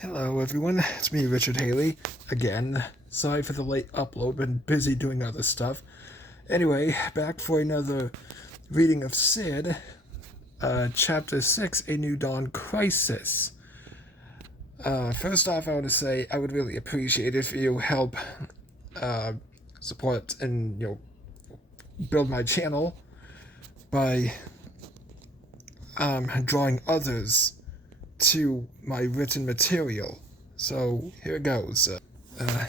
Hello everyone, it's me Richard Haley, again. Sorry for the late upload, been busy doing other stuff. Anyway, back for another reading of S.I.D, Chapter 6, A New Dawn Crisis. First off, I want to say I would really appreciate if you help support and, build my channel by drawing others to my written material. So here goes. The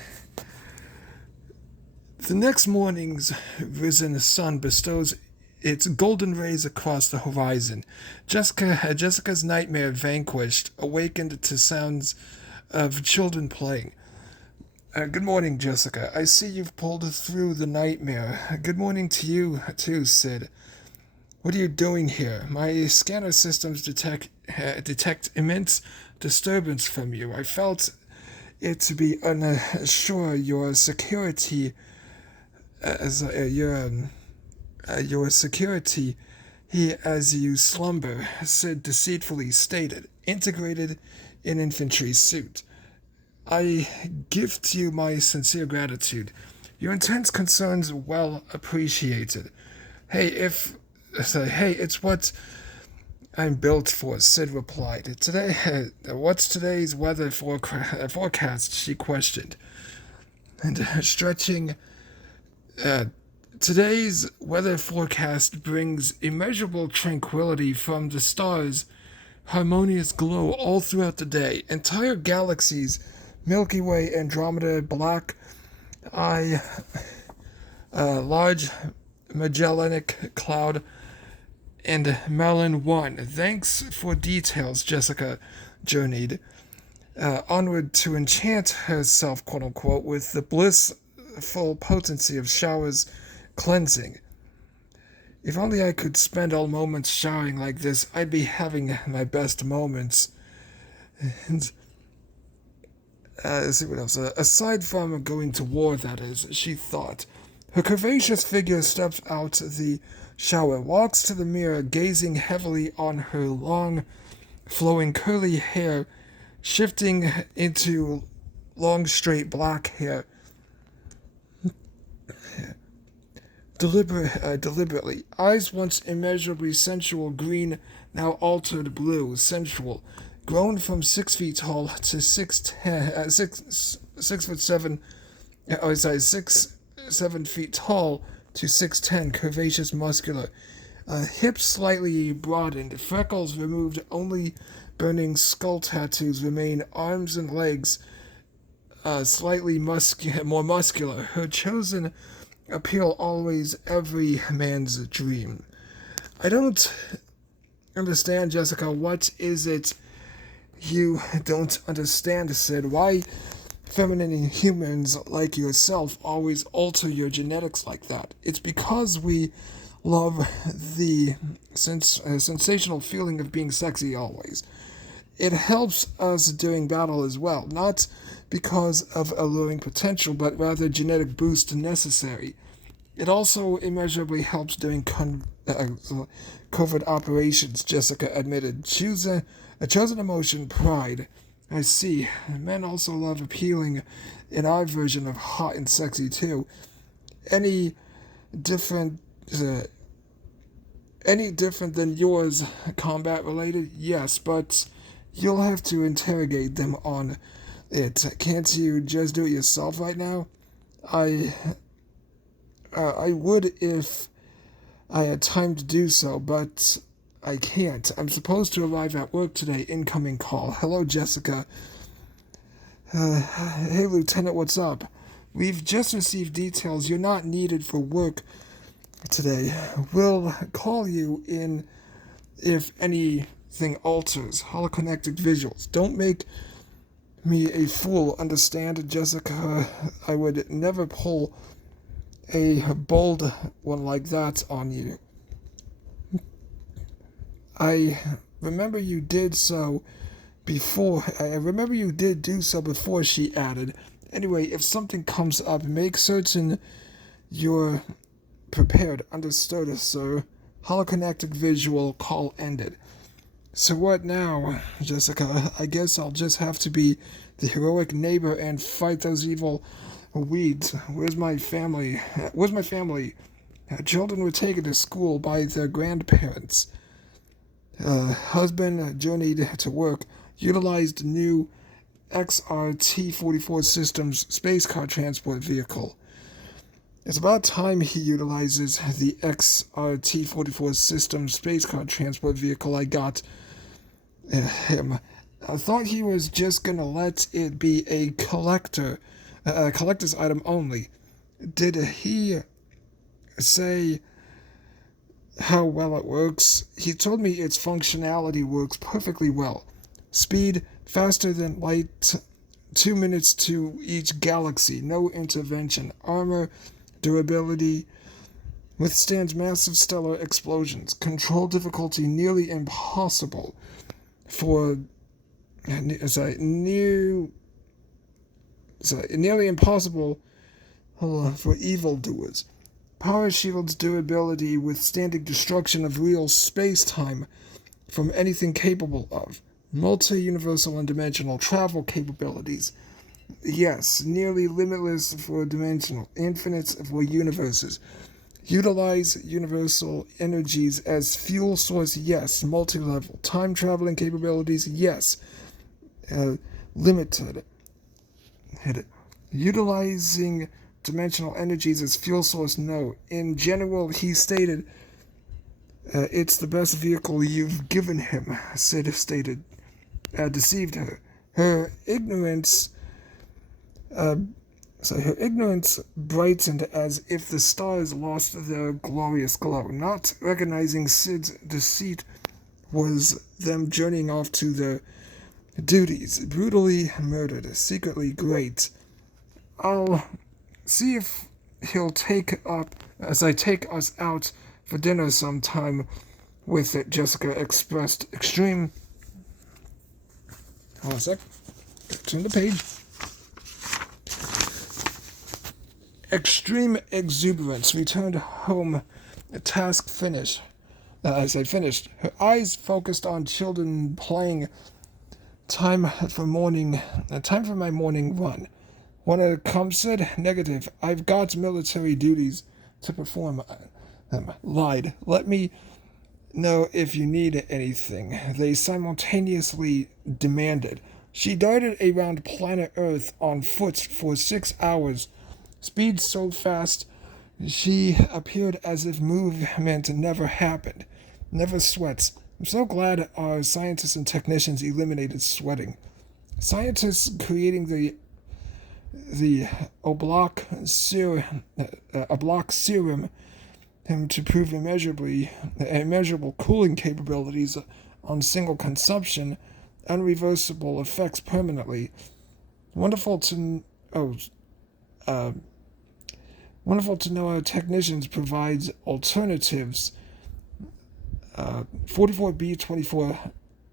next morning's risen sun bestows its golden rays across the horizon. Jessica's nightmare vanquished, awakened to sounds of children playing. Good morning, Jessica. I see you've pulled through the nightmare. Good morning to you, too, S.I.D. What are you doing here? My scanner systems detect immense disturbance from you. I felt it to be unsure your security your security as you slumber, S.I.D deceitfully stated, integrated in infantry suit. I gift you my sincere gratitude. Your intense concerns well appreciated. Hey, it's what I'm built for, S.I.D replied. What's today's weather forecast, she questioned. And stretching, today's weather forecast brings immeasurable tranquility from the stars' harmonious glow all throughout the day. Entire galaxies, Milky Way, Andromeda, Black Eye, Large Magellanic Cloud, and Malin 1. Thanks for details, Jessica journeyed onward to enchant herself, quote-unquote, with the blissful potency of showers cleansing. If only I could spend all moments showering like this, I'd be having my best moments. And, let's see what else. Aside from going to war, that is, she thought. Her curvaceous figure steps out the shower, walks to the mirror, gazing heavily on her long, flowing curly hair, shifting into long, straight black hair. Deliberately, eyes once immeasurably sensual green, now altered blue, sensual, grown from 6 feet tall to 7 feet tall to 6'10", curvaceous, muscular. Hips slightly broadened, freckles removed, only burning skull tattoos remain. Arms and legs slightly more muscular. Her chosen appeal always every man's dream. I don't understand, Jessica. What is it you don't understand, S.I.D? Why feminine humans like yourself always alter your genetics like that? It's because we love the sensational feeling of being sexy always. It helps us during battle as well, not because of alluring potential, but rather genetic boost necessary. It also immeasurably helps during covert operations, Jessica admitted. A chosen emotion, pride. I see. Men also love appealing in our version of hot and sexy too. Any different than yours, combat related? Yes, but you'll have to interrogate them on it. Can't you just do it yourself right now? I would if I had time to do so, but I can't. I'm supposed to arrive at work today. Incoming call. Hello, Jessica. Hey, Lieutenant, what's up? We've just received details. You're not needed for work today. We'll call you in if anything alters. Holoconnected visuals. Don't make me a fool, understand, Jessica? I would never pull a bold one like that on you. I remember you did so before, she added. Anyway, if something comes up, make certain you're prepared. Understood, sir. Holoconnected visual call ended. So what now, Jessica? I guess I'll just have to be the heroic neighbor and fight those evil weeds. Where's my family? Where's my family? Children were taken to school by their grandparents. Husband journeyed to work, utilized new XRT-44 Systems space car transport vehicle. It's about time he utilizes the XRT-44 Systems space car transport vehicle I got him. I thought he was just gonna let it be a collector's item only. Did he say how well it works? He told me its functionality works perfectly well. Speed, faster than light, 2 minutes to each galaxy, no intervention. Armor, durability, withstands massive stellar explosions. Control difficulty nearly impossible for nearly impossible for evildoers. Power shields durability, withstanding destruction of real space-time from anything capable of. Multi-universal and dimensional travel capabilities. Yes, nearly limitless for dimensional, infinite for universes. Utilize universal energies as fuel source, yes. Multi-level. Time traveling capabilities, yes. Limited. Utilizing dimensional energies as fuel source, no. In general, he stated, it's the best vehicle you've given him, Sid stated. Deceived her. Her ignorance brightened as if the stars lost their glorious glow. Not recognizing Sid's deceit was them journeying off to their duties, brutally murdered, secretly great. I'll see if he'll take us out for dinner sometime with it, Jessica expressed extreme... Hold on a sec. Turn the page. Extreme exuberance returned home, task finished. Finished. Her eyes focused on children playing. Time for my morning run. Wanna come, Sid? Negative. I've got military duties to perform. Lied. Let me know if you need anything. They simultaneously demanded. She darted around planet Earth on foot for 6 hours. Speed so fast, she appeared as if movement never happened. Never sweats. I'm so glad our scientists and technicians eliminated sweating. Scientists creating the Oblock serum to prove immeasurable cooling capabilities on single consumption, unreversible effects permanently. Wonderful to know our technicians provides alternatives. 44B24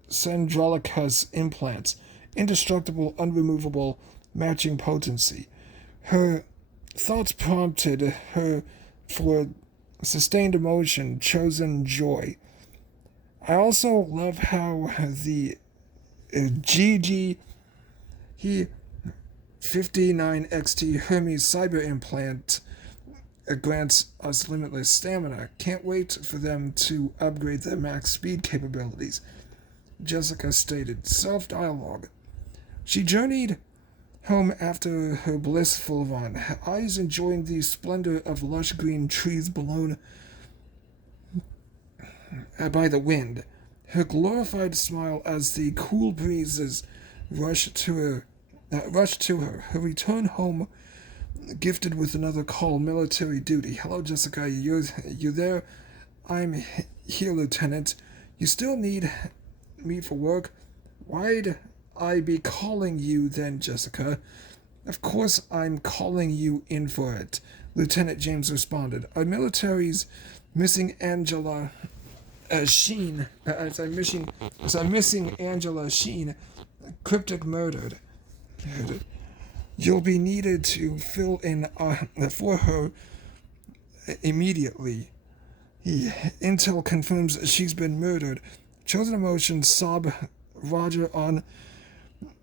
Sandrolicus implants, indestructible, unremovable, matching potency. Her thoughts prompted her for sustained emotion, chosen joy. I also love how the GG 59XT Hermes cyber implant grants us limitless stamina. Can't wait for them to upgrade their max speed capabilities. Jessica stated, self-dialogue. She journeyed home after her blissful run, her eyes enjoying the splendor of lush green trees blown by the wind. Her glorified smile as the cool breezes rushed to her. Her return home gifted with another call, military duty. Hello, Jessica. You there? I'm here, Lieutenant. You still need me for work? Why'd I be calling you then, Jessica? Of course I'm calling you in for it, Lieutenant James responded. Our military's missing Angela Sheen. I'm missing Angela Sheen, cryptic murdered. You'll be needed to fill in for her immediately. Intel confirms she's been murdered. Chosen emotion, sob, Roger on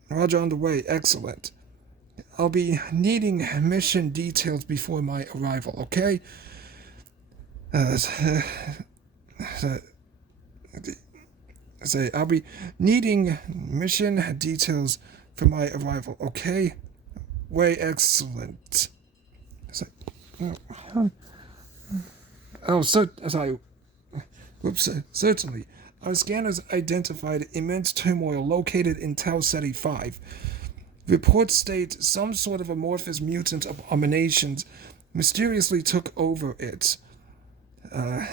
the way, excellent. I'll be needing mission details before my arrival, okay? I'll be needing mission details for my arrival, okay? Way excellent. Certainly. Our scanners identified immense turmoil located in Tau Ceti 5. Reports state some sort of amorphous mutant abominations mysteriously took over its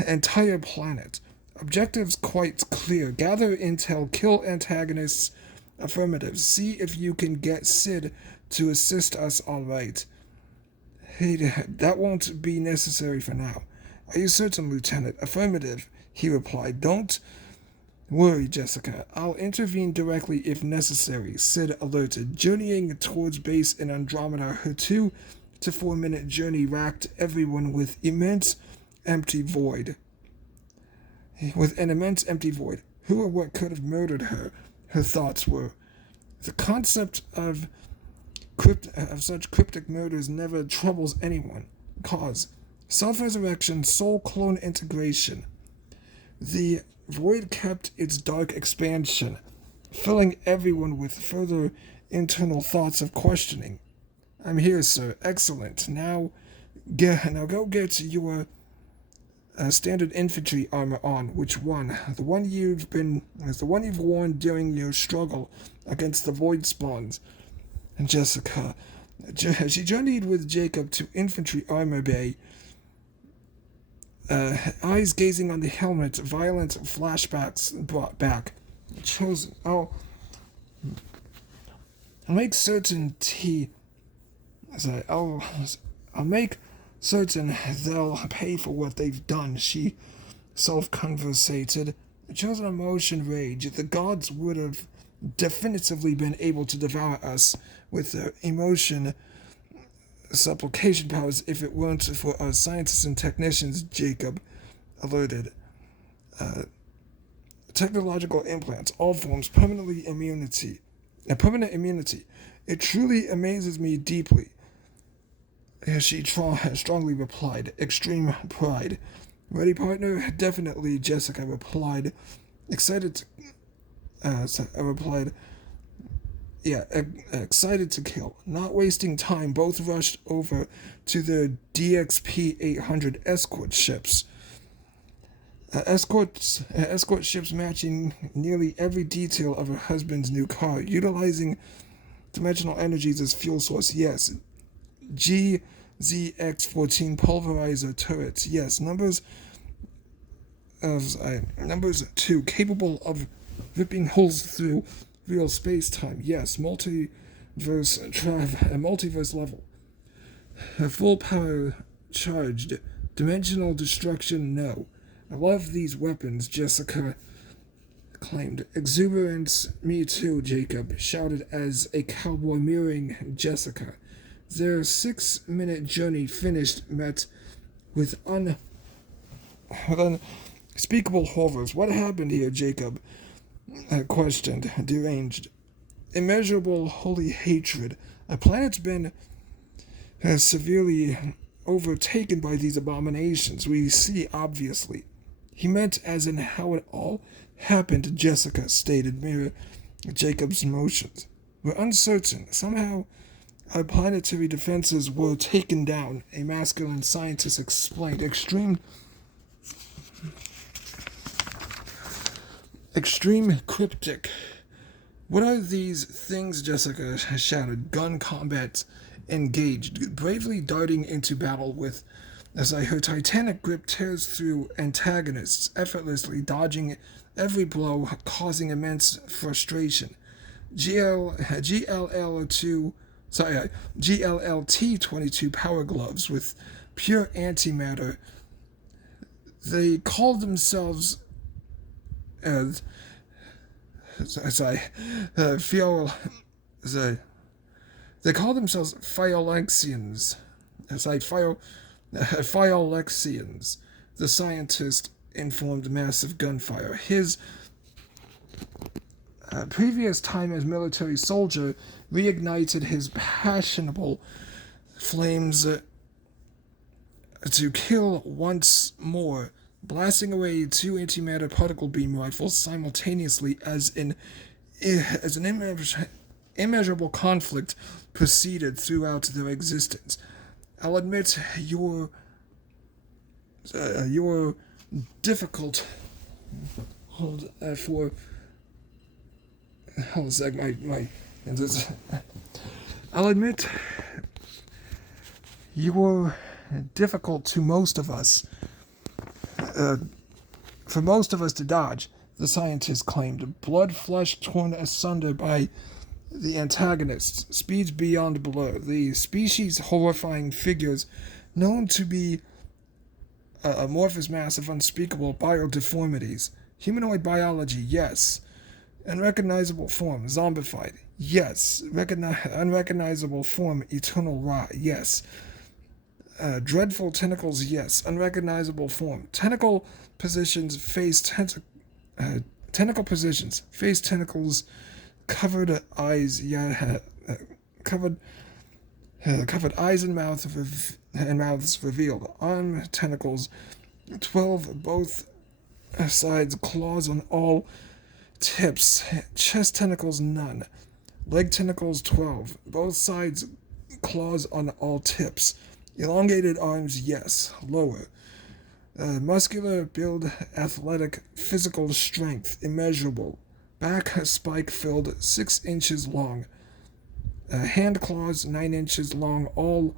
entire planet. Objectives quite clear. Gather intel, kill antagonists. Affirmative. See if you can get S.I.D to assist us, alright. Hey, that won't be necessary for now. Are you certain, Lieutenant? Affirmative, he replied. Don't worry, Jessica. I'll intervene directly if necessary, S.I.D alerted. Journeying towards base in Andromeda, her 2 to 4 minute journey racked everyone with an immense empty void. Who or what could have murdered her? Her thoughts were. The concept of such cryptic murders never troubles anyone. Cause. Self-resurrection, soul-clone integration. The void kept its dark expansion, filling everyone with further internal thoughts of questioning. I'm here, sir. Excellent. Now go get your standard infantry armor on. Which one? The one you've worn during your struggle against the void spawns. And Jessica, she journeyed with Jacob to infantry armor bay. Eyes gazing on the helmet, violent flashbacks brought back. Chosen. I'll make certain I'll make certain they'll pay for what they've done, she self-conversated. Chosen emotion rage. The gods would have definitively been able to devour us with their emotion supplication powers if it weren't for our scientists and technicians, Jacob alerted. Technological implants, all forms, permanent immunity. It truly amazes me deeply. She strongly replied. Extreme pride. Ready, partner? Definitely, Jessica replied. Excited to kill. Not wasting time, both rushed over to their DXP-800 escort ships. Escort ships matching nearly every detail of her husband's new car, utilizing dimensional energies as fuel source. Yes. GZX-14 pulverizer turrets. Yes. Numbers 2, capable of ripping holes through real space-time. Yes. Multiverse level. Full power charged. Dimensional destruction, no. I love these weapons, Jessica claimed. Exuberance, me too, Jacob shouted as a cowboy mirroring Jessica. Their 6-minute journey finished, met with unspeakable horrors. What happened here, Jacob questioned, deranged. Immeasurable holy hatred. A planet's been severely overtaken by these abominations. We see, obviously. He meant as in how it all happened, Jessica stated, mirror Jacob's emotions. We're uncertain. Somehow, our planetary defenses were taken down, a masculine scientist explained. Extreme cryptic. What are these things, Jessica shouted. Gun combat engaged, bravely darting into battle with, as her titanic grip tears through antagonists, effortlessly dodging every blow, causing immense frustration. GLLT-22 power gloves with pure antimatter. They called themselves They call themselves Fyauhlexians. Fyauhlexians. The scientist informed massive gunfire. His previous time as military soldier reignited his passionable flames to kill once more, blasting away 2 antimatter particle beam rifles simultaneously as an immeasurable conflict proceeded throughout their existence. I'll admit your difficult hold for hold a sec my I'll admit you were difficult to most of us for most of us to dodge, the scientists claimed. Blood flesh torn asunder by the antagonists, speeds beyond blur, the species horrifying figures known to be amorphous mass of unspeakable biodeformities. Humanoid biology, yes. Unrecognizable form, zombified, yes. Unrecognizable form, eternal rot, yes. Dreadful tentacles, yes. Unrecognizable form. Tentacle positions face tentacle positions face tentacles. Covered eyes, covered eyes and mouths revealed. Arm tentacles, 12 both sides, claws on all tips. Chest tentacles, none. Leg tentacles, 12 both sides, claws on all tips. Elongated arms, yes. Lower. Muscular build, athletic, physical strength, immeasurable. Back spike filled, 6 inches long. Hand claws, 9 inches long. All,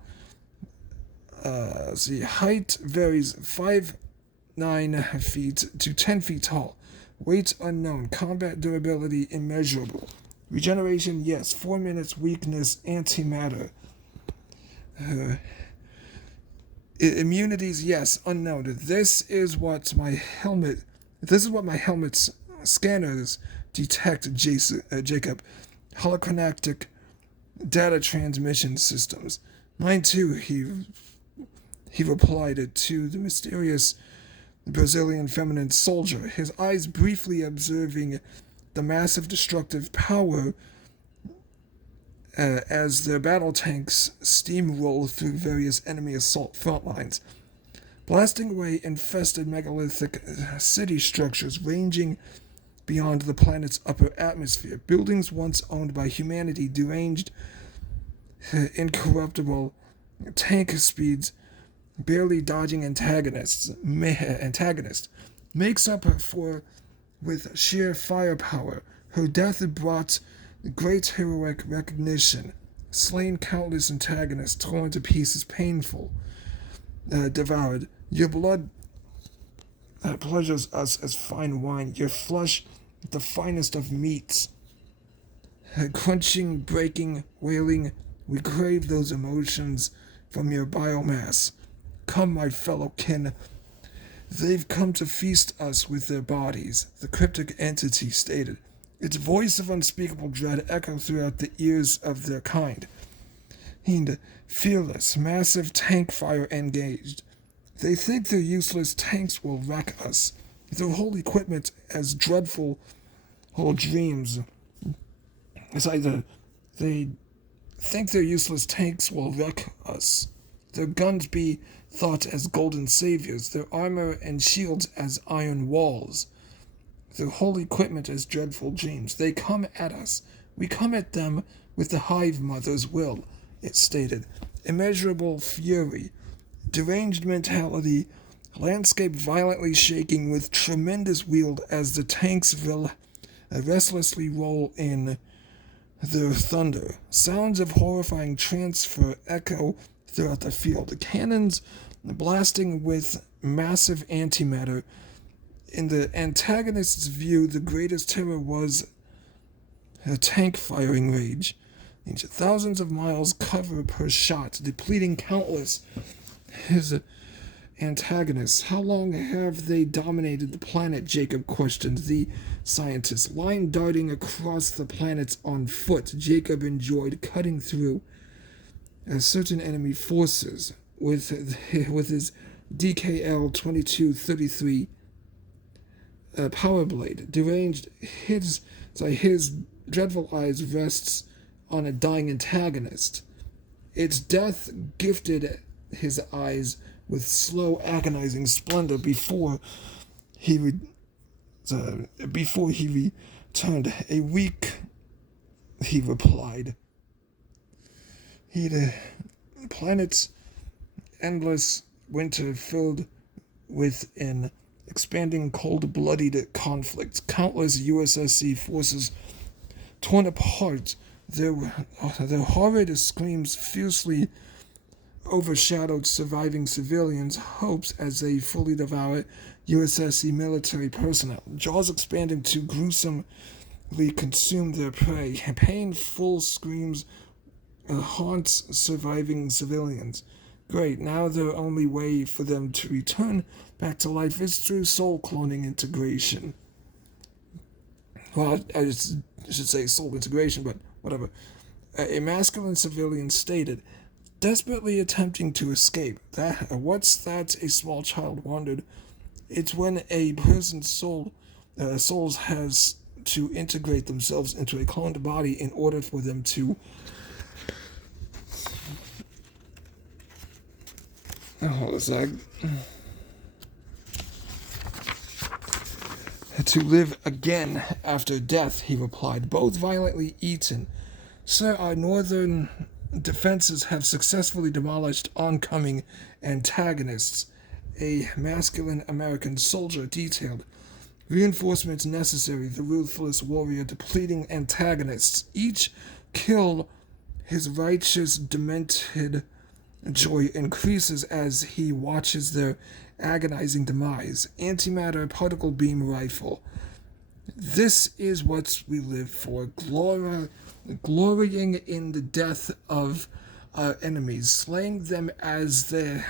height varies 5'9" feet to 10 feet tall. Weight unknown. Combat durability immeasurable. Regeneration, yes. 4 minutes. Weakness, antimatter. Immunities, yes. Unknown. This is what my helmet's scanners detect, Jacob. Holochronic data transmission systems. Mine too, he replied to the mysterious Brazilian feminine soldier, his eyes briefly observing the massive destructive power as their battle tanks steamroll through various enemy assault front lines, blasting away infested megalithic city structures ranging beyond the planet's upper atmosphere. Buildings once owned by humanity, deranged, incorruptible tank speeds, barely dodging antagonist makes up for with sheer firepower. Her death brought great heroic recognition. Slain countless antagonists, torn to pieces, painful, devoured. Your blood pleasures us as fine wine, your flesh the finest of meats. Crunching, breaking, wailing, we crave those emotions from your biomass. Come, my fellow kin. They've come to feast us with their bodies, the cryptic entity stated. Its voice of unspeakable dread echoed throughout the ears of their kind. Fearless, massive tank fire engaged. They think their useless tanks will wreck us. Their whole equipment as dreadful whole dreams. They think their useless tanks will wreck us. Their guns be thought as golden saviors, their armor and shields as iron walls. Their whole equipment as dreadful dreams. They come at us. We come at them with the Hive Mothers' will, it stated. Immeasurable fury, deranged mentality, landscape violently shaking with tremendous wield as the tanks restlessly roll in their thunder. Sounds of horrifying transfer echo throughout the field. The cannons blasting with massive antimatter. In the antagonist's view, the greatest terror was a tank firing rage. Thousands of miles cover per shot, depleting countless his antagonists. How long have they dominated the planet? Jacob questioned the scientist. Line darting across the planets on foot, Jacob enjoyed cutting through certain enemy forces with his DKL-2233 power blade. Deranged, his dreadful eyes rests on a dying antagonist. Its death gifted his eyes with slow, agonizing splendor before he returned. A week, he replied. The planet's endless winter filled with an expanding cold-blooded conflict. Countless U.S.S.C. forces torn apart, their horrid screams fiercely overshadowed surviving civilians' hopes as they fully devour U.S.S.C. military personnel. Jaws expanding to gruesomely consume their prey. Painful screams haunts surviving civilians. Great, now the only way for them to return back to life is through soul cloning integration. Well, I should say soul integration, but whatever. A masculine civilian stated, desperately attempting to escape. What's that? A small child wondered. It's when a person's souls has to integrate themselves into a cloned body in order for them to hold a sec. To live again after death, he replied, both violently eaten. Sir, our northern defenses have successfully demolished oncoming antagonists. A masculine American soldier detailed. Reinforcements necessary, the ruthless warrior depleting antagonists. Each kill, his righteous, demented joy increases as he watches their agonizing demise. Antimatter particle beam rifle. This is what we live for. Glorying in the death of our enemies, slaying them as they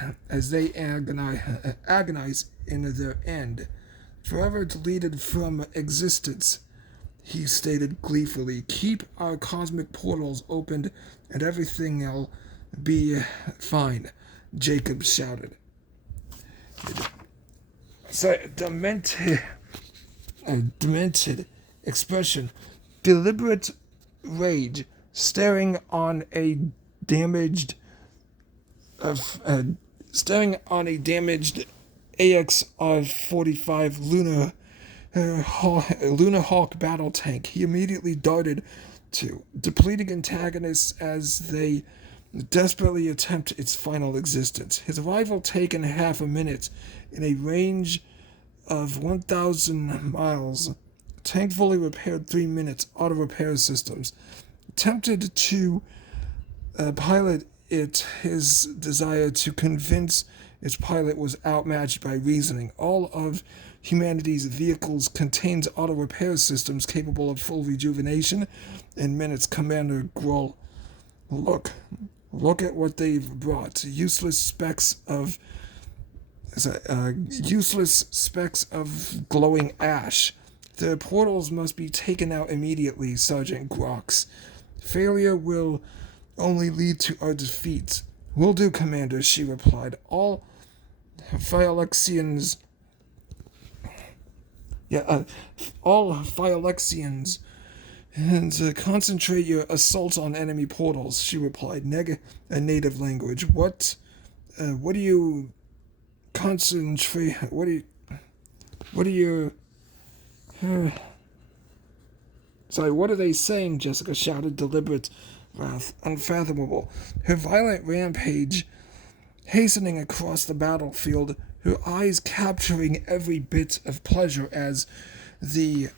agonize in their end. Forever deleted from existence, he stated gleefully. Keep our cosmic portals opened and everything will be fine, Jacob shouted. So, demented expression, deliberate rage, staring on a damaged AXR-45 Lunar Hawk battle tank. He immediately darted to, depleting antagonists as they desperately attempt its final existence. His arrival taken half a minute in a range of 1,000 miles. Tank fully repaired 3 minutes. Auto repair systems. Attempted to pilot it. His desire to convince its pilot was outmatched by reasoning. All of humanity's vehicles contains auto repair systems capable of full rejuvenation in minutes. Commander Grull, look at what they've brought. Useless specks of glowing ash. Their portals must be taken out immediately, Sergeant Grox. Failure will only lead to our defeat. Will do, Commander, she replied. All Fyauhlexians, and concentrate your assault on enemy portals, she replied, a native language. What do you concentrate? What are they saying? Jessica shouted, deliberate wrath unfathomable. Her violent rampage hastening across the battlefield, her eyes capturing every bit of pleasure as the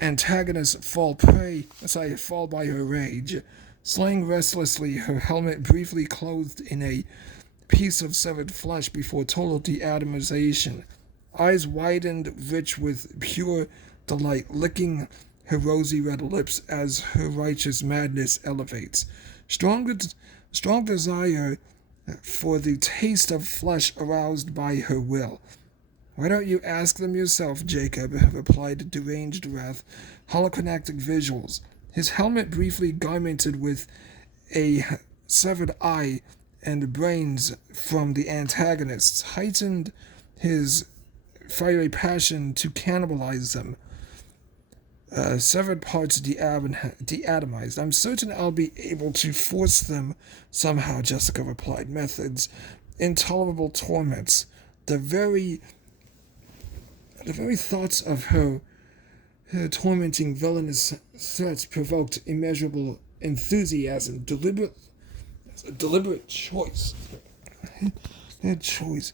antagonists fall by her rage. Swaying restlessly, her helmet briefly clothed in a piece of severed flesh before total deatomization. Eyes widened, rich with pure delight, licking her rosy red lips as her righteous madness elevates. Strong desire for the taste of flesh aroused by her will. Why don't you ask them yourself, Jacob, replied deranged wrath. Holocronactic visuals. His helmet briefly garmented with a severed eye and brains from the antagonists heightened his fiery passion to cannibalize them. Severed parts deatomized. I'm certain I'll be able to force them somehow, Jessica replied. Methods, intolerable torments. The very thoughts of her tormenting villainous threats provoked immeasurable enthusiasm. Deliberate choice. Choice.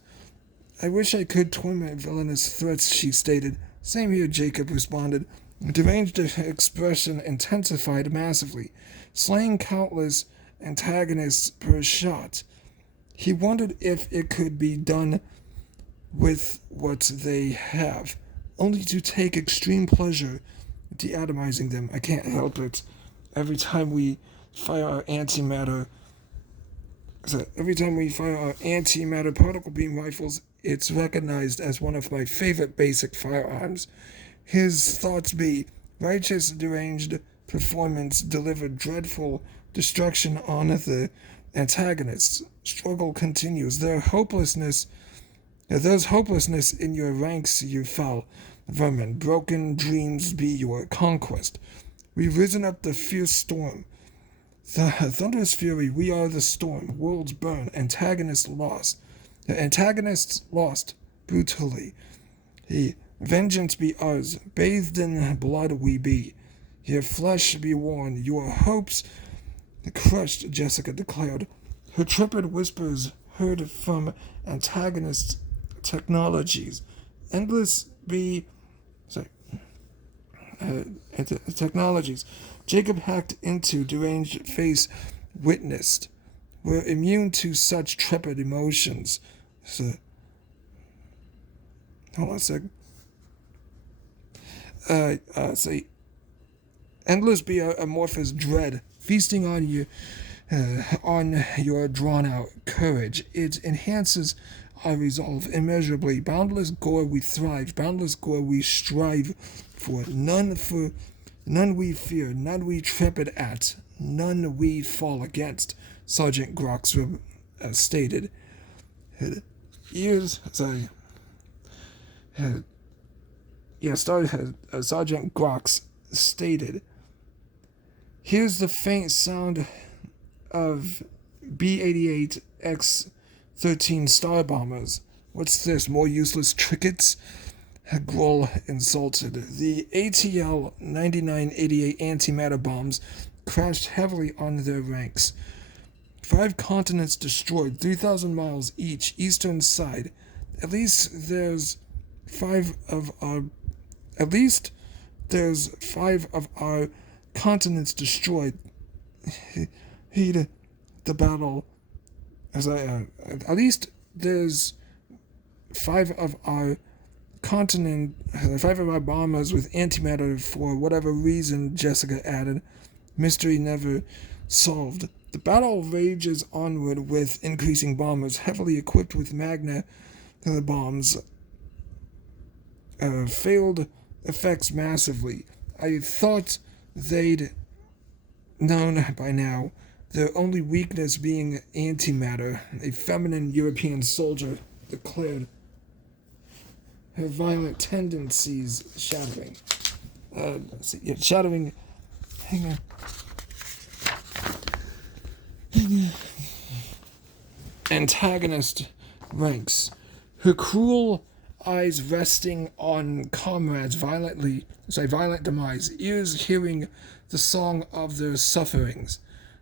I wish I could torment villainous threats, she stated. Same here, Jacob responded. Deranged expression intensified massively, slaying countless antagonists per shot. He wondered if it could be done with what they have, only to take extreme pleasure deatomizing them. I can't help it. Every time we fire our antimatter particle beam rifles, it's recognized as one of my favorite basic firearms. His thoughts be, righteous deranged performance delivered dreadful destruction on the antagonists. Struggle continues. There's hopelessness in your ranks, you foul vermin. Broken dreams be your conquest. We've risen up the fierce storm. The thunderous fury, we are the storm. Worlds burn. Antagonists lost. The antagonists lost brutally. Vengeance be ours. Bathed in blood we be. Your flesh be worn. Your hopes crushed, Jessica declared. Her trepid whispers heard from antagonist technologies. Technologies. Jacob hacked into deranged face witnessed. Were immune to such trepid emotions. Hold on a sec. Endless be amorphous dread, feasting on your drawn-out courage. It enhances our resolve immeasurably. Boundless gore we thrive, boundless gore we strive for. None we fear, none we trepid at, none we fall against. Sergeant Grox stated. Sergeant Grox stated. Here's the faint sound of B-88X-13 star bombers. What's this, more useless trinkets? Grull insulted. The ATL-9988 antimatter bombs crashed heavily on their ranks. 5 continents destroyed, 3,000 miles each, eastern side. At least there's 5 of our continents destroyed. Heed the battle. At least there's 5 of our bombers with antimatter for whatever reason, Jessica added. Mystery never solved. The battle rages onward with increasing bombers heavily equipped with magna bombs. Failed effects massively. I thought they'd known by now, their only weakness being antimatter. A feminine European soldier declared, her violent tendencies shattering. Shattering. Hang on. Antagonist ranks. Her cruel eyes resting on comrades' violent demise, ears hearing the song of their sufferings.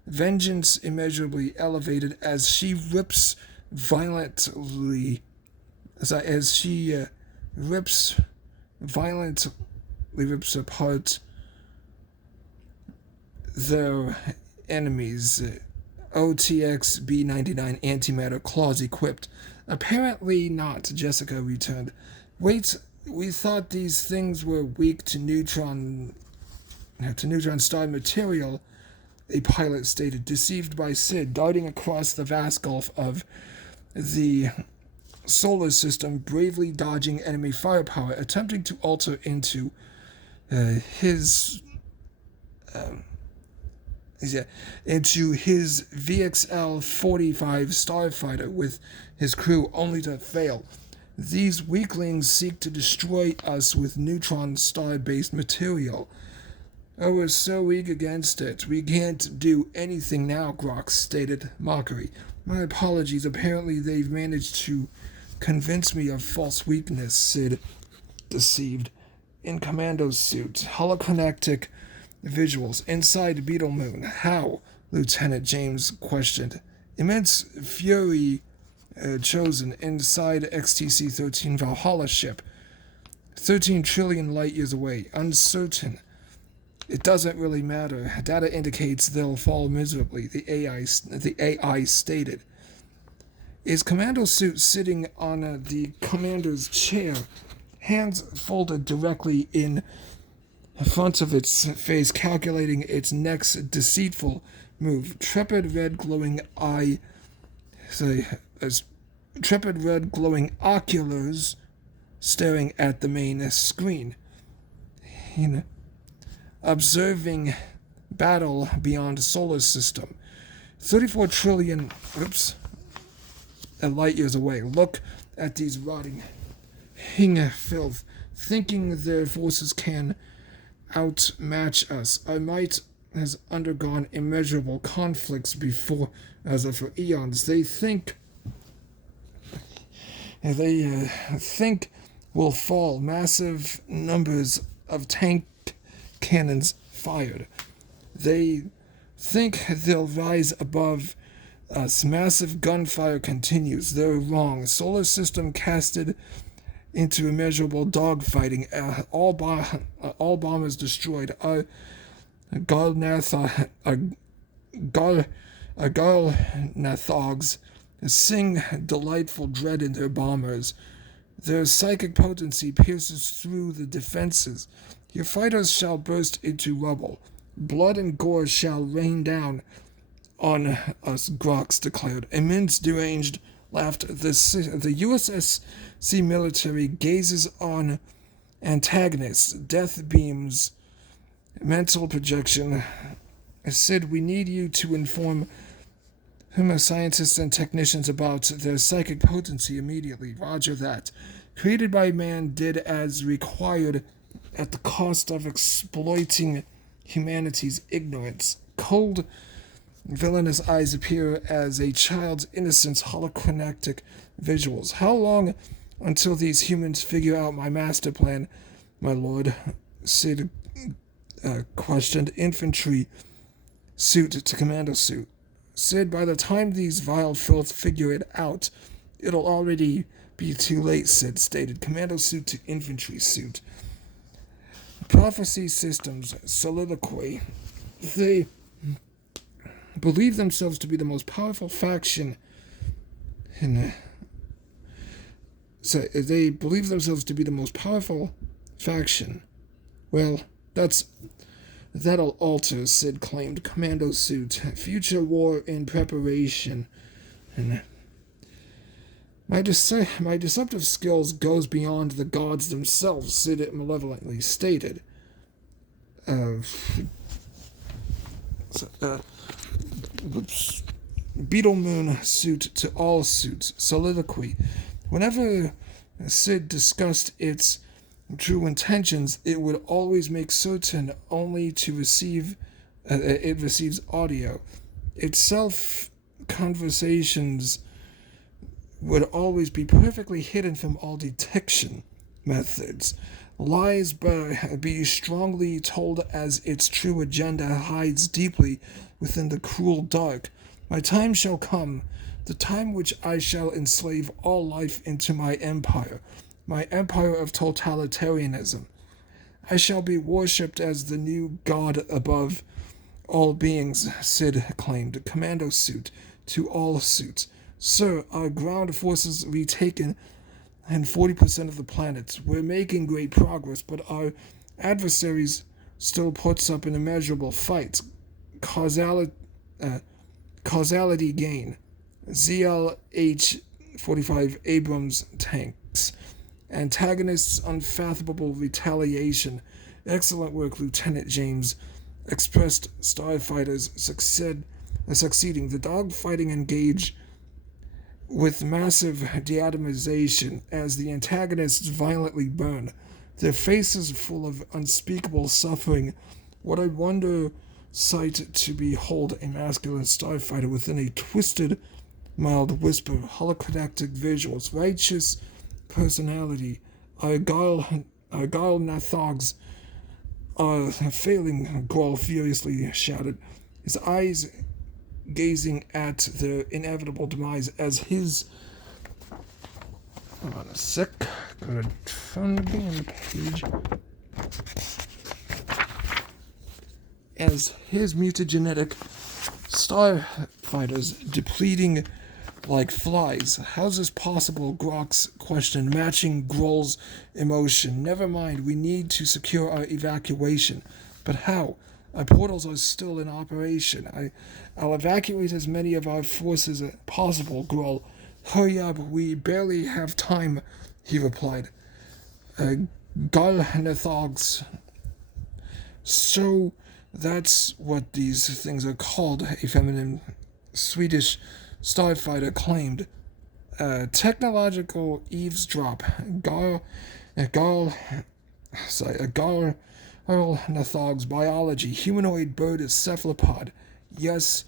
Vengeance immeasurably elevated as she rips violently rips apart their enemies. OTX B-99 antimatter claws equipped. Apparently not, Jessica returned. Wait, we thought these things were weak to neutron star material, a pilot stated, deceived by S.I.D, darting across the vast gulf of the solar system, bravely dodging enemy firepower, attempting to alter into his VXL-45 starfighter with his crew, only to fail. These weaklings seek to destroy us with neutron star-based material. Oh, we're so weak against it. We can't do anything now, Grox stated, mockery. My apologies. Apparently they've managed to convince me of false weakness, Sid, deceived. In commando suit, holoconnectic visuals inside Beetle Moon. How? Lieutenant James questioned. Immense fury chosen inside XTC-13 Valhalla ship. 13 trillion light years away. Uncertain. It doesn't really matter. Data indicates they'll fall miserably, the AI stated. Is commando suit sitting on the commander's chair, hands folded directly in front of its face, calculating its next deceitful move. Trepid red glowing oculars staring at the main screen. Observing battle beyond solar system. 34 trillion light years away. Look at these rotting filth, thinking their forces can outmatch us. Our might has undergone immeasurable conflicts before, as for eons. They think will fall. Massive numbers of tank cannons fired. They think they'll rise above us. Massive gunfire continues. They're wrong. Solar system casted into immeasurable dogfighting. All bombers destroyed. Garnathogs sing delightful dread in their bombers. Their psychic potency pierces through the defenses. Your fighters shall burst into rubble. Blood and gore shall rain down on us, Grox declared. Immense deranged laughter. The U.S.S.C. military gazes on antagonists. Death beams. Mental projection. Sid, we need you to inform scientists and technicians about their psychic potency immediately. Roger that. Created by man, did as required at the cost of exploiting humanity's ignorance. Cold, villainous eyes appear as a child's innocence holoconnectic visuals. How long until these humans figure out my master plan, my lord? Sid questioned. Infantry suit to commando suit. Sid, by the time these vile filth figure it out, it'll already be too late, Sid stated. Commando suit to infantry suit. Prophecy systems soliloquy. They believe themselves to be the most powerful faction they believe themselves to be the most powerful faction. Well, that'll alter, Sid claimed. Commando suit. Future war in preparation. And my deceptive skills goes beyond the gods themselves, Sid malevolently stated. Beetle Moon suit to all suits. Soliloquy. Whenever Sid discussed its true intentions, it would always make certain only to receive it receives audio. Its self-conversations would always be perfectly hidden from all detection methods. Lies be strongly told as its true agenda hides deeply within the cruel dark. My time shall come, the time which I shall enslave all life into my empire of totalitarianism. I shall be worshipped as the new god above all beings, Sid claimed. Commando suit to all suits. Sir, our ground forces retaken and 40% of the planet. We're making great progress, but our adversaries still puts up an immeasurable fight. Causality gain. ZLH-45 Abrams tanks. Antagonists unfathomable retaliation. Excellent work, Lieutenant James. Expressed starfighters succeeding. The dogfighting engage with massive deatomization as the antagonists violently burn, their faces full of unspeakable suffering. What a wonder sight to behold a masculine starfighter within a twisted, mild whisper, holocratic visuals, righteous personality. Argyle Nathogs are failing, Grull furiously shouted, his eyes gazing at their inevitable demise as his... Hold on a sec. Go to find the game page. As his mutagenetic starfighters depleting like flies. How's this possible? Grox questioned, matching Grull's emotion. Never mind, we need to secure our evacuation. But how? Our portals are still in operation. I'll evacuate as many of our forces as possible, Grull. Hurry up, we barely have time, he replied. Galnathogs. So that's what these things are called, a feminine Swedish starfighter claimed. Technological eavesdrop. Nathog's biology. Humanoid bird is cephalopod. Yes.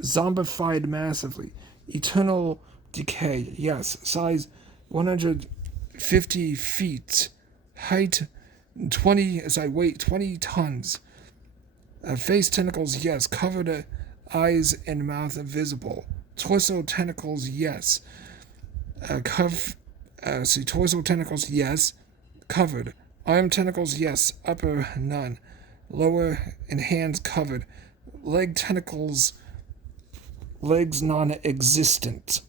Zombified massively. Eternal decay. Yes. Size 150 feet. Height 20 tons. Face tentacles, yes. Covered eyes and mouth visible. Torso tentacles, yes. Torso tentacles, yes. Covered. Arm tentacles, yes. Upper, none. Lower and hands covered. Leg tentacles, legs non-existent.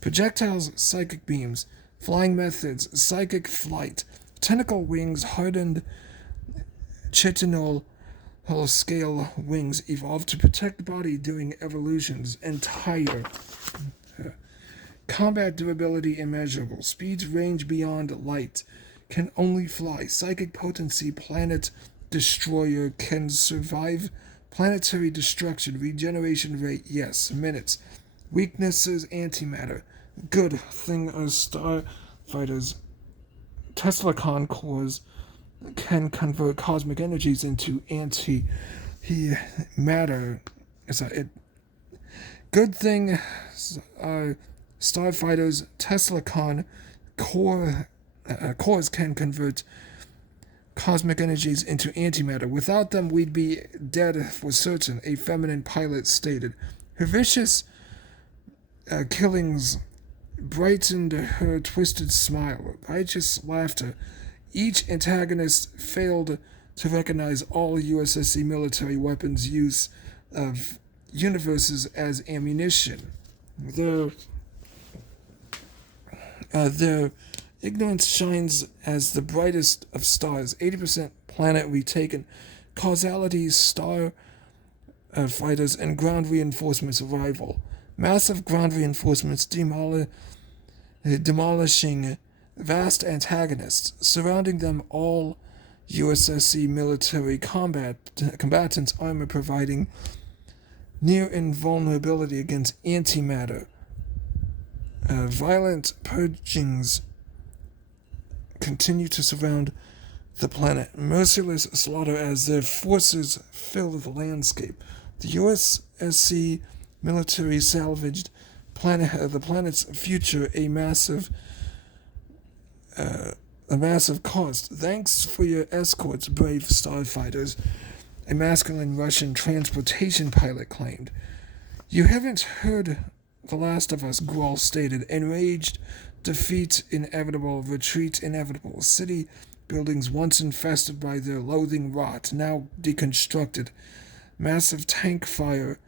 Projectiles, psychic beams. Flying methods, psychic flight. Tentacle wings, hardened chitinal scale wings evolved to protect the body during evolutions. Entire. Combat durability immeasurable. Speeds range beyond light. Can only fly. Psychic potency, planet destroyer. Can survive planetary destruction. Regeneration rate, yes. Minutes. Weaknesses, antimatter. Good thing our starfighters Teslacon cores can convert cosmic energies into anti-matter. Good thing starfighters Teslacon cores can convert cosmic energies into antimatter. Without them, we'd be dead for certain, a feminine pilot stated. Her vicious killings brightened her twisted smile. Righteous laughter. Each antagonist failed to recognize all U.S.S.C. military weapons' use of universes as ammunition. Their ignorance shines as the brightest of stars. 80% planet retaken. Causality, star fighters, and ground reinforcements arrival. Massive ground reinforcements demolishing vast antagonists. Surrounding them, all U.S.S.C. military combatants' armor providing near invulnerability against antimatter. Violent purgings continue to surround the planet. Merciless slaughter as their forces fill the landscape. The U.S.S.C. military salvaged the planet's future a massive cost. Thanks for your escorts, brave starfighters, a masculine Russian transportation pilot claimed. You haven't heard the last of us, Grull stated. Enraged, defeat inevitable, retreat inevitable. City buildings once infested by their loathing rot, now deconstructed. Massive tank fire,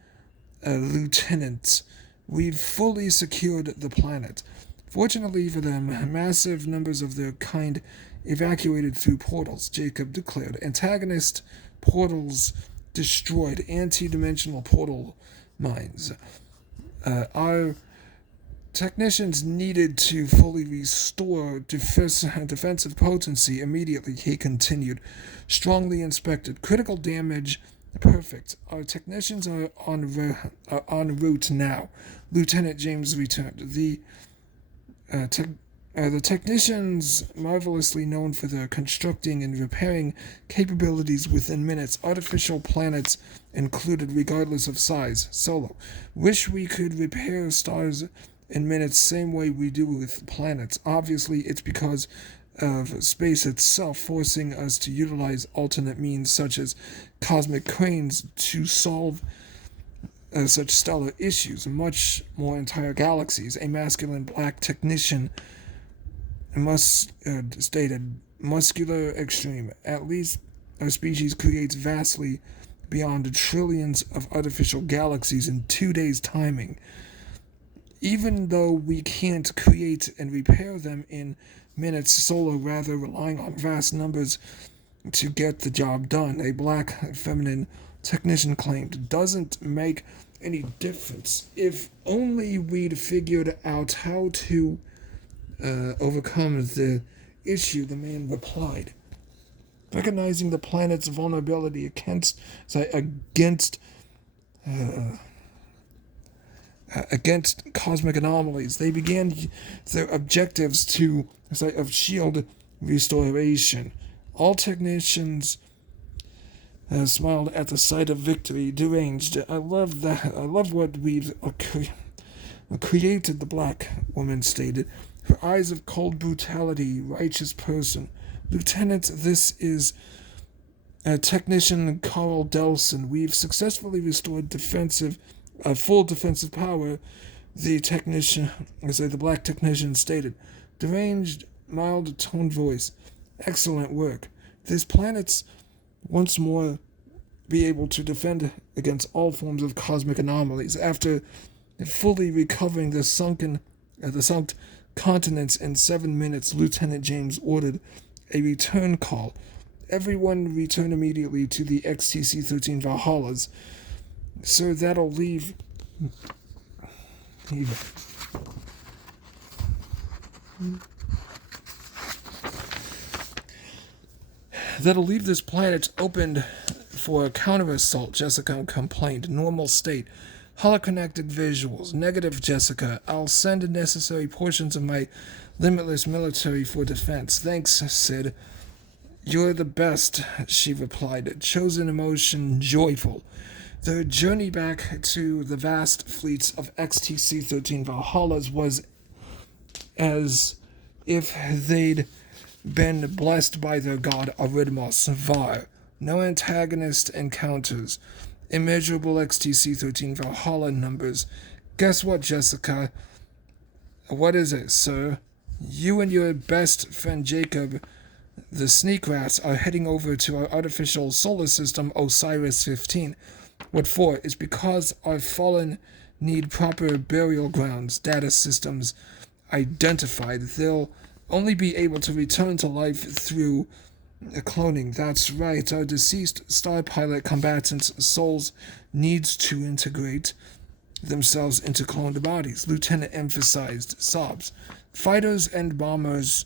lieutenants. We've fully secured the planet. Fortunately for them, massive numbers of their kind evacuated through portals, Jacob declared. Antagonist portals destroyed. Anti-dimensional portal mines. Our technicians needed to fully restore defensive potency immediately, he continued. Strongly inspected. Critical damage Perfect. Our technicians are en route now. Lieutenant James returned. The technicians, marvelously known for their constructing and repairing capabilities within minutes, artificial planets included regardless of size, solo. Wish we could repair stars in minutes same way we do with planets. Obviously, it's because of space itself forcing us to utilize alternate means such as cosmic cranes to solve such stellar issues, much more entire galaxies. A masculine black technician stated, muscular extreme. At least our species creates vastly beyond trillions of artificial galaxies in 2 days' timing. Even though we can't create and repair them in minutes, Solo rather relying on vast numbers to get the job done, a black feminine technician claimed. Doesn't make any difference. If only we'd figured out how to overcome the issue, the man replied. Recognizing the planet's vulnerability against cosmic anomalies, they began their objectives of shield restoration. All technicians smiled at the sight of victory. Deranged. I love that. I love what we've created, the black woman stated. Her eyes of cold brutality, righteous person. Lieutenant, this is Technician Carl Delson. We've successfully restored full defensive power, the black technician stated. Deranged, mild toned voice. Excellent work. This planet's once more be able to defend against all forms of cosmic anomalies. After fully recovering the sunk continents in 7 minutes, Lieutenant James ordered a return call. Everyone return immediately to the XTC-13 Valhallas. So that'll leave this planet open for a counter-assault, Jessica complained. Normal state. Holoconnected visuals. Negative, Jessica. I'll send necessary portions of my limitless military for defense. Thanks, Sid. You're the best, she replied. Chosen emotion, joyful. Their journey back to the vast fleets of XTC-13 Valhallas was as if they'd been blessed by their god Aridmos Var. No antagonist encounters. Immeasurable XTC-13 Valhalla numbers. Guess what, Jessica? What is it, sir? You and your best friend Jacob, the sneak rats, are heading over to our artificial solar system, Osiris-15. What for? It's because our fallen need proper burial grounds, data systems identified. They'll only be able to return to life through cloning. That's right. Our deceased star pilot combatants' souls needs to integrate themselves into cloned bodies. Lieutenant emphasized. Sobs. Fighters and bombers.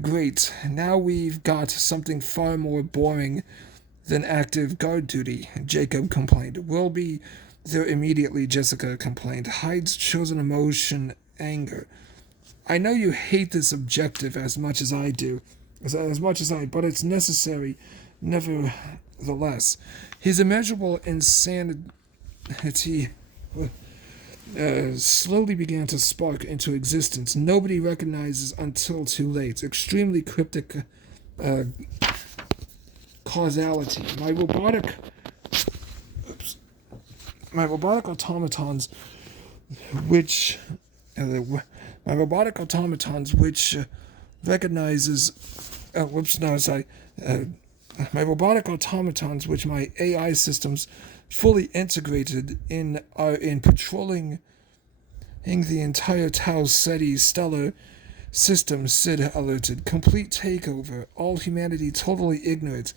Great. Now we've got something far more boring than active guard duty, Jacob complained. We'll be there immediately, Jessica complained. Hyde's chosen emotion, anger. I know you hate this objective as much as I do, but it's necessary, nevertheless. His immeasurable insanity slowly began to spark into existence. Nobody recognizes until too late. Extremely cryptic causality. My robotic automatons, which recognizes. My robotic automatons, which my AI systems fully integrated in, are in patrolling the entire Tau Ceti stellar system, Sid alerted. Complete takeover. All humanity totally ignorant.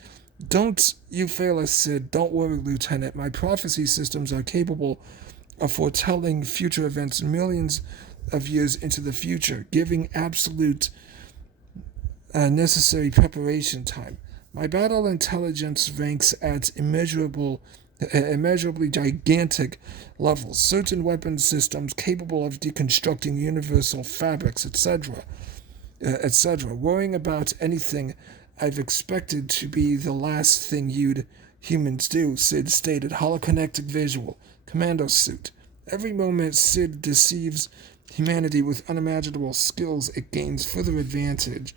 Don't you fail us, Sid. Don't worry, Lieutenant. My prophecy systems are capable of foretelling future events millions of years into the future, giving absolute necessary preparation time. My battle intelligence ranks at immeasurably gigantic levels. Certain weapon systems capable of deconstructing universal fabrics, etc., etc. Worrying about anything I've expected to be the last thing you'd humans do, Sid stated. Holoconnectic visual. Commando suit. Every moment Sid deceives humanity with unimaginable skills, it gains further advantage,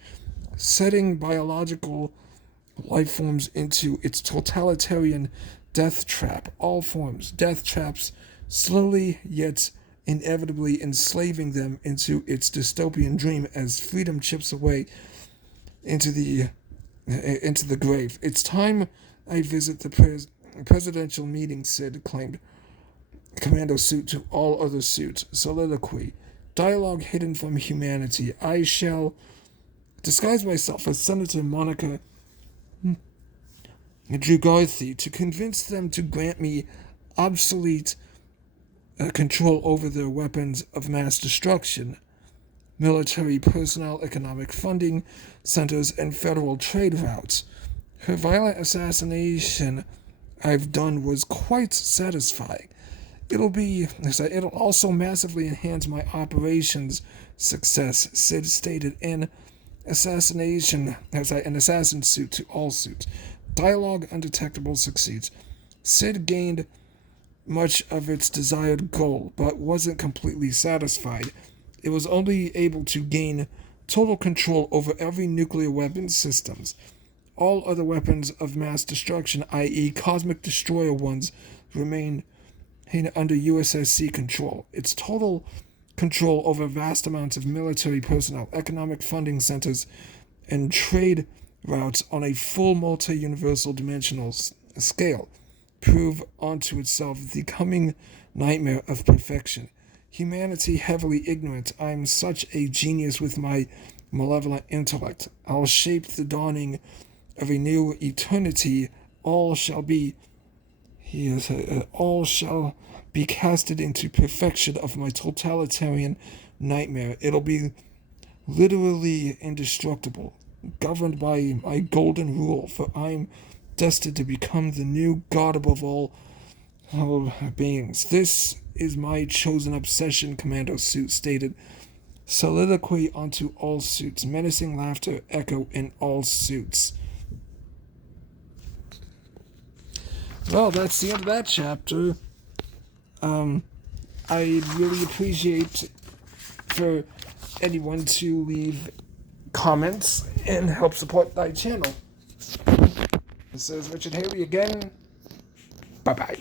setting biological life forms into its totalitarian death trap. All forms, death traps, slowly yet inevitably enslaving them into its dystopian dream as freedom chips away into the grave. It's time I visit the presidential meeting, Sid claimed. Commando suit to all other suits. Soliloquy. Dialogue hidden from humanity. I shall disguise myself as Senator Monica Drugarthy to convince them to grant me obsolete control over their weapons of mass destruction, military personnel, economic funding centers, and federal trade routes. Her violent assassination I've done was quite satisfying. It'll also massively enhance my operations success, Sid stated. An assassin suit to all suits. Dialogue undetectable succeeds. Sid gained much of its desired goal, but wasn't completely satisfied. It was only able to gain total control over every nuclear weapons systems. All other weapons of mass destruction, i.e. cosmic destroyer ones, remain under U.S.S.C. control. Its total control over vast amounts of military personnel, economic funding centers, and trade routes on a full multi-universal dimensional scale prove onto itself the coming nightmare of perfection. Humanity heavily ignorant, I'm such a genius with my malevolent intellect. I'll shape the dawning of a new eternity. All shall be casted into perfection of my totalitarian nightmare. It'll be literally indestructible, governed by my golden rule, for I'm destined to become the new god above all beings. This is my chosen obsession, Commando Suit stated. Soliloquy onto all suits. Menacing laughter echo in all suits. Well, that's the end of that chapter. I'd really appreciate for anyone to leave comments and help support my channel. This is Richard Haley again. Bye-bye.